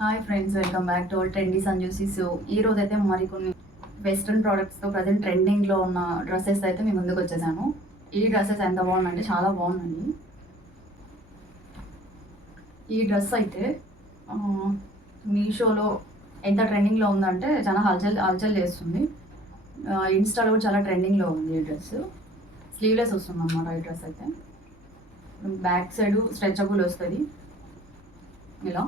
Hi friends, welcome back to our trendy సంజూసి. So ఈ రోజు అయితే మరికొన్ని వెస్ట్రన్ ప్రోడక్ట్స్తో ప్రజెంట్ ట్రెండింగ్లో ఉన్న డ్రెస్సెస్ అయితే మీ ముందుకు వచ్చేసాను. ఈ డ్రెస్సెస్ ఎంత బాగున్నాయంటే చాలా బాగున్నాయి. ఈ డ్రెస్ అయితే మీషోలో ఎంత ట్రెండింగ్లో ఉందంటే చాలా హల్చల్ చేస్తుంది. ఇన్స్టాలో కూడా చాలా ట్రెండింగ్లో ఉంది ఈ డ్రెస్. స్లీవ్లెస్ వస్తుంది అన్నమాట ఈ డ్రెస్ అయితే. బ్యాక్ సైడ్ స్ట్రెచబుల్ వస్తుంది ఇలా.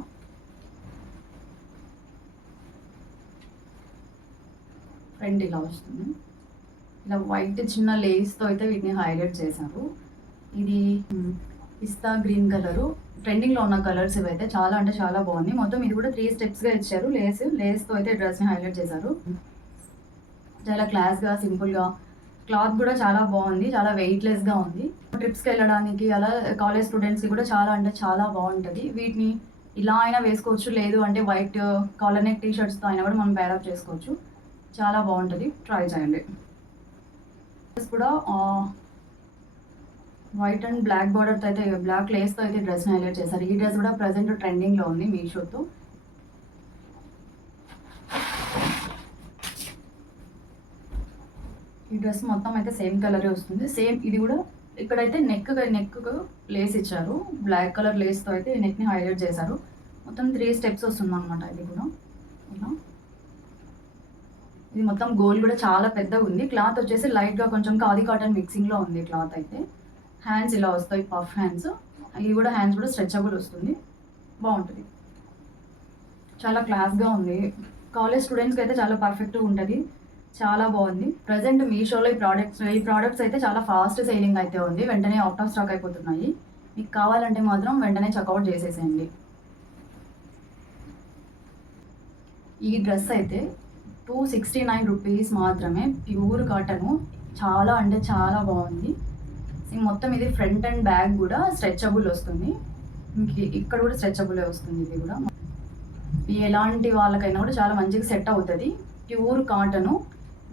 ఫ్రంట్ ఇలా వస్తుంది. ఇలా వైట్ చిన్న లేస్తో అయితే వీటిని హైలైట్ చేశారు. ఇది పిస్తా గ్రీన్ కలరు ట్రెండింగ్లో ఉన్న కలర్స్ ఇవైతే చాలా అంటే చాలా బాగుంది. మొత్తం ఇది కూడా 3 స్టెప్స్గా ఇచ్చారు. లేస్తో అయితే డ్రెస్ని హైలైట్ చేశారు. చాలా క్లాస్గా సింపుల్గా, క్లాత్ కూడా చాలా బాగుంది, చాలా వెయిట్లెస్గా ఉంది. ట్రిప్స్కి వెళ్ళడానికి అలా కాలేజ్ స్టూడెంట్స్కి కూడా చాలా అంటే చాలా బాగుంటుంది. వీటిని ఇలా అయినా వేసుకోవచ్చు, లేదు అంటే వైట్ కాలర్ నెక్ టీ షర్ట్స్తో అయినా కూడా మనం పేరప్ చేసుకోవచ్చు. చాలా బాగుంటుంది, ట్రై చేయండి. కూడా వైట్ అండ్ బ్లాక్ బార్డర్తో అయితే బ్లాక్ లేస్తో అయితే డ్రెస్ని హైలైట్ చేశారు. ఈ డ్రెస్ కూడా ప్రజెంట్ ట్రెండింగ్లో ఉంది మీషోతో. ఈ డ్రెస్ మొత్తం అయితే సేమ్ కలరే వస్తుంది. సేమ్ ఇది కూడా ఇక్కడైతే నెక్ లేస్ ఇచ్చారు. బ్లాక్ కలర్ లేస్తో అయితే నెక్ని హైలైట్ చేశారు. మొత్తం 3 స్టెప్స్ వస్తుంది అనమాట. ఇది కూడా ఇలా. ఇది మొత్తం గోల్ కూడా చాలా పెద్దగా ఉంది. క్లాత్ వచ్చేసి లైట్గా కొంచెం ఖాదీ కాటన్ మిక్సింగ్లో ఉంది క్లాత్ అయితే. హ్యాండ్స్ ఇలా వస్తాయి, పఫ్ హ్యాండ్స్. ఇవి కూడా హ్యాండ్స్ కూడా స్ట్రెచబుల్ వస్తుంది, బాగుంటుంది. చాలా క్లాస్గా ఉంది. కాలేజ్ స్టూడెంట్స్కి అయితే చాలా పర్ఫెక్ట్గా ఉంటుంది, చాలా బాగుంది. ప్రజెంట్ మీషోలో ఈ ప్రోడక్ట్స్ అయితే చాలా ఫాస్ట్ సేలింగ్ అయితే ఉంది. వెంటనే అవుట్ ఆఫ్ స్టాక్ అయిపోతున్నాయి. మీకు కావాలంటే మాత్రం వెంటనే చెక్అవుట్ చేసేసేయండి. ఈ డ్రెస్ అయితే 269 రూపీస్ మాత్రమే. ప్యూర్ కాటను, చాలా అంటే చాలా బాగుంది. మొత్తం ఇది ఫ్రంట్ అండ్ బ్యాక్ కూడా స్ట్రెచబుల్ వస్తుంది. ఇక్కడ కూడా స్ట్రెచబులే వస్తుంది. ఇది కూడా ఎలాంటి వాళ్ళకైనా కూడా చాలా మంచిగా సెట్ అవుతుంది. Pure cotton.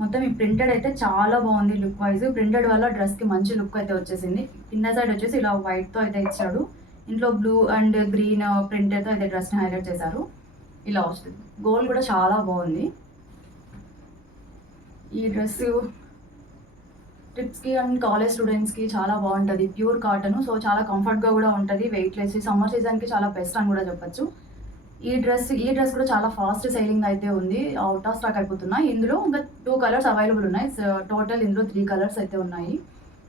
మొత్తం ఈ ప్రింటెడ్ అయితే చాలా బాగుంది. లుక్ వైజ్ ప్రింటెడ్ వల్ల డ్రెస్కి మంచి లుక్ అయితే వచ్చేసింది. కింద సైడ్ వచ్చేసి ఇలా వైట్తో అయితే ఇచ్చాడు. ఇంట్లో బ్లూ అండ్ గ్రీన్ ప్రింటెడ్తో అయితే డ్రెస్ని హైలైట్ చేశారు. ఇలా వస్తుంది. గోల్డ్ కూడా చాలా బాగుంది. ఈ డ్రెస్ ట్రిప్స్కి అండ్ కాలేజ్ స్టూడెంట్స్కి చాలా బాగుంటుంది. ప్యూర్ కాటన్, సో చాలా కంఫర్ట్గా కూడా ఉంటుంది, వెయిట్లెస్. సమ్మర్ సీజన్కి చాలా బెస్ట్ అని కూడా చెప్పచ్చు. ఈ డ్రెస్ కూడా చాలా ఫాస్ట్ సేలింగ్ అయితే ఉంది. అవుట్ ఆఫ్ స్టాక్ అయిపోతున్నాయి. ఇందులో ఇంకా 2 కలర్స్ అవైలబుల్ ఉన్నాయి. టోటల్ ఇందులో 3 కలర్స్ అయితే ఉన్నాయి.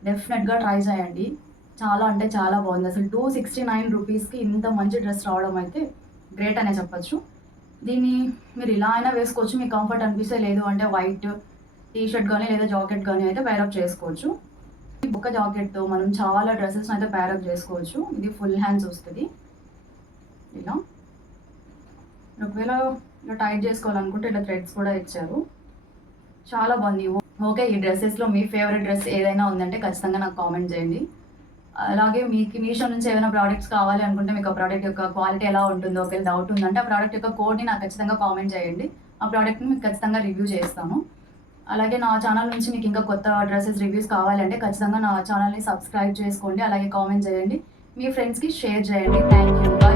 డెఫినెట్గా ట్రై చేయండి. చాలా అంటే చాలా బాగుంది. అసలు 269 రూపీస్కి ఇంత మంచి డ్రెస్ రావడం అయితే గ్రేట్ అనే చెప్పచ్చు. దీన్ని మీరు ఇలా అయినా వేసుకోవచ్చు, మీకు కంఫర్ట్ అనిపిస్తే. లేదు అంటే వైట్ టీ షర్ట్ కానీ లేదా జాకెట్ కానీ అయితే పేరప్ చేసుకోవచ్చు. ఒక జాకెట్తో మనం చాలా డ్రెస్సెస్ అయితే పేరప్ చేసుకోవచ్చు. ఇది ఫుల్ హ్యాండ్స్ వస్తుంది ఇలా. ఒకవేళ ఇలా టైట్ చేసుకోవాలనుకుంటే ఇలా థ్రెడ్స్ కూడా ఇచ్చారు. చాలా బాగుంది. ఓకే, ఈ డ్రెస్సెస్లో మీ ఫేవరెట్ డ్రెస్ ఏదైనా ఉందంటే ఖచ్చితంగా నాకు కామెంట్ చేయండి. అలాగే మీకు మీషో నుంచి ఏమైనా ప్రోడక్ట్స్ కావాలి అనుకుంటే, మీకు ఆ ప్రోడక్ట్ యొక్క క్వాలిటీ ఎలా ఉంటుందో ఒకవేళ డౌట్ ఉందంటే ఆ ప్రోడక్ట్ యొక్క కోడ్ని నాకు ఖచ్చితంగా కామెంట్ చేయండి. ఆ ప్రోడక్ట్ని మీకు ఖచ్చితంగా రివ్యూ చేస్తాను. అలాగే నా ఛానల్ నుంచి మీకు ఇంకా కొత్త డ్రెస్సెస్ రివ్యూస్ కావాలంటే ఖచ్చితంగా నా ఛానల్ని సబ్స్క్రైబ్ చేసుకోండి. అలాగే కామెంట్ చేయండి, మీ ఫ్రెండ్స్కి షేర్ చేయండి. Thank you.